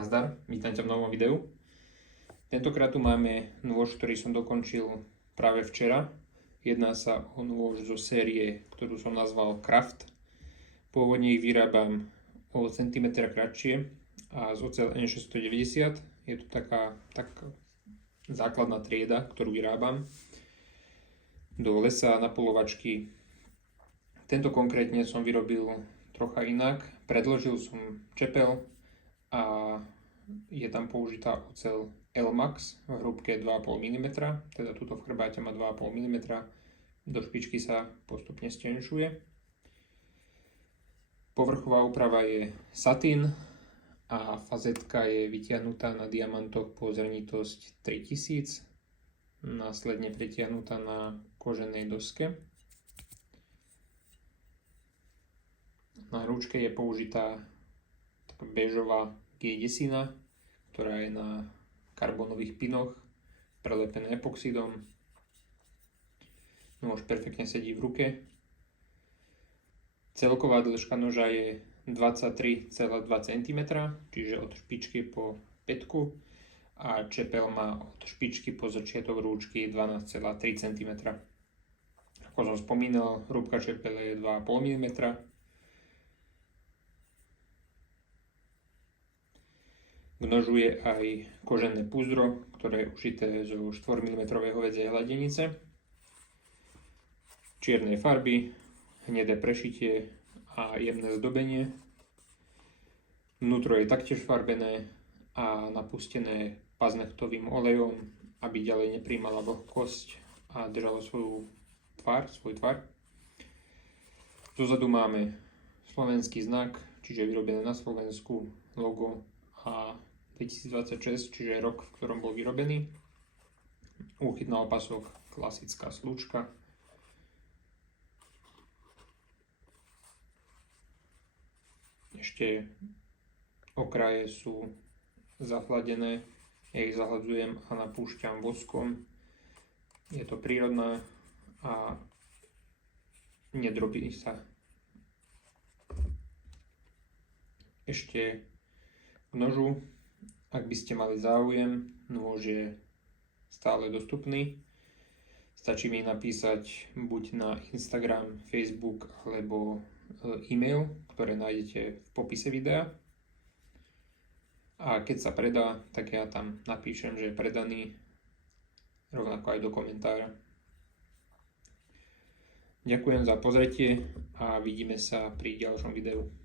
Nazdar, vítam ťa v novom videu. Tentokrát tu máme nôž, ktorý som dokončil práve včera. Jedná sa o nôž zo série, ktorú som nazval Craft. Pôvodne ich vyrábam o centimetra kratšie a z oceľ N690. Je to taká základná trieda, ktorú vyrábam do lesa, na polovačky. Tento konkrétne som vyrobil trocha inak. Predložil som čepel a je tam použitá oceľ Elmax v hrúbke 2,5 mm, teda túto v chrbáte má 2,5 mm, do špičky sa postupne stenšuje. Povrchová úprava je satín a fazetka je vytiahnutá na diamantoch po zrnitosť 3000, následne pretiahnutá na koženej doske. Na hručke je použitá bežová G10, ktorá je na karbonových pinoch prelepené epoxidom. Nôž perfektne sedí v ruke. Celková dĺžka noža je 23,2 cm, čiže od špičky po pätku, a čepel má od špičky po začiatok rúčky 12,3 cm. Ako som spomínal, hrúbka čepele je 2,5 mm. K nožu je aj kožené púzdro, ktoré je ušité zo 4 mm hovädzej hladenice, čiernej farby, hnedé prešitie a jemné zdobenie. Vnútro je taktiež farbené a napustené paznechtovým olejom, aby ďalej nepríjmala vlhkosť a držalo svoj tvar. Zozadu máme slovenský znak, čiže vyrobené na Slovensku, logo a 2026, čiže rok, v ktorom bol vyrobený. Úchyt na opasok, klasická slučka. Ešte okraje sú zachladené, ja ich zahladzujem a napúšťam voskom. Je to prírodné a nedrobí sa. Ešte k nožu. Ak by ste mali záujem, nôž je stále dostupný. Stačí mi napísať buď na Instagram, Facebook alebo e-mail, ktoré nájdete v popise videa. A keď sa predá, tak ja tam napíšem, že je predaný, rovnako aj do komentára. Ďakujem za pozretie a vidíme sa pri ďalšom videu.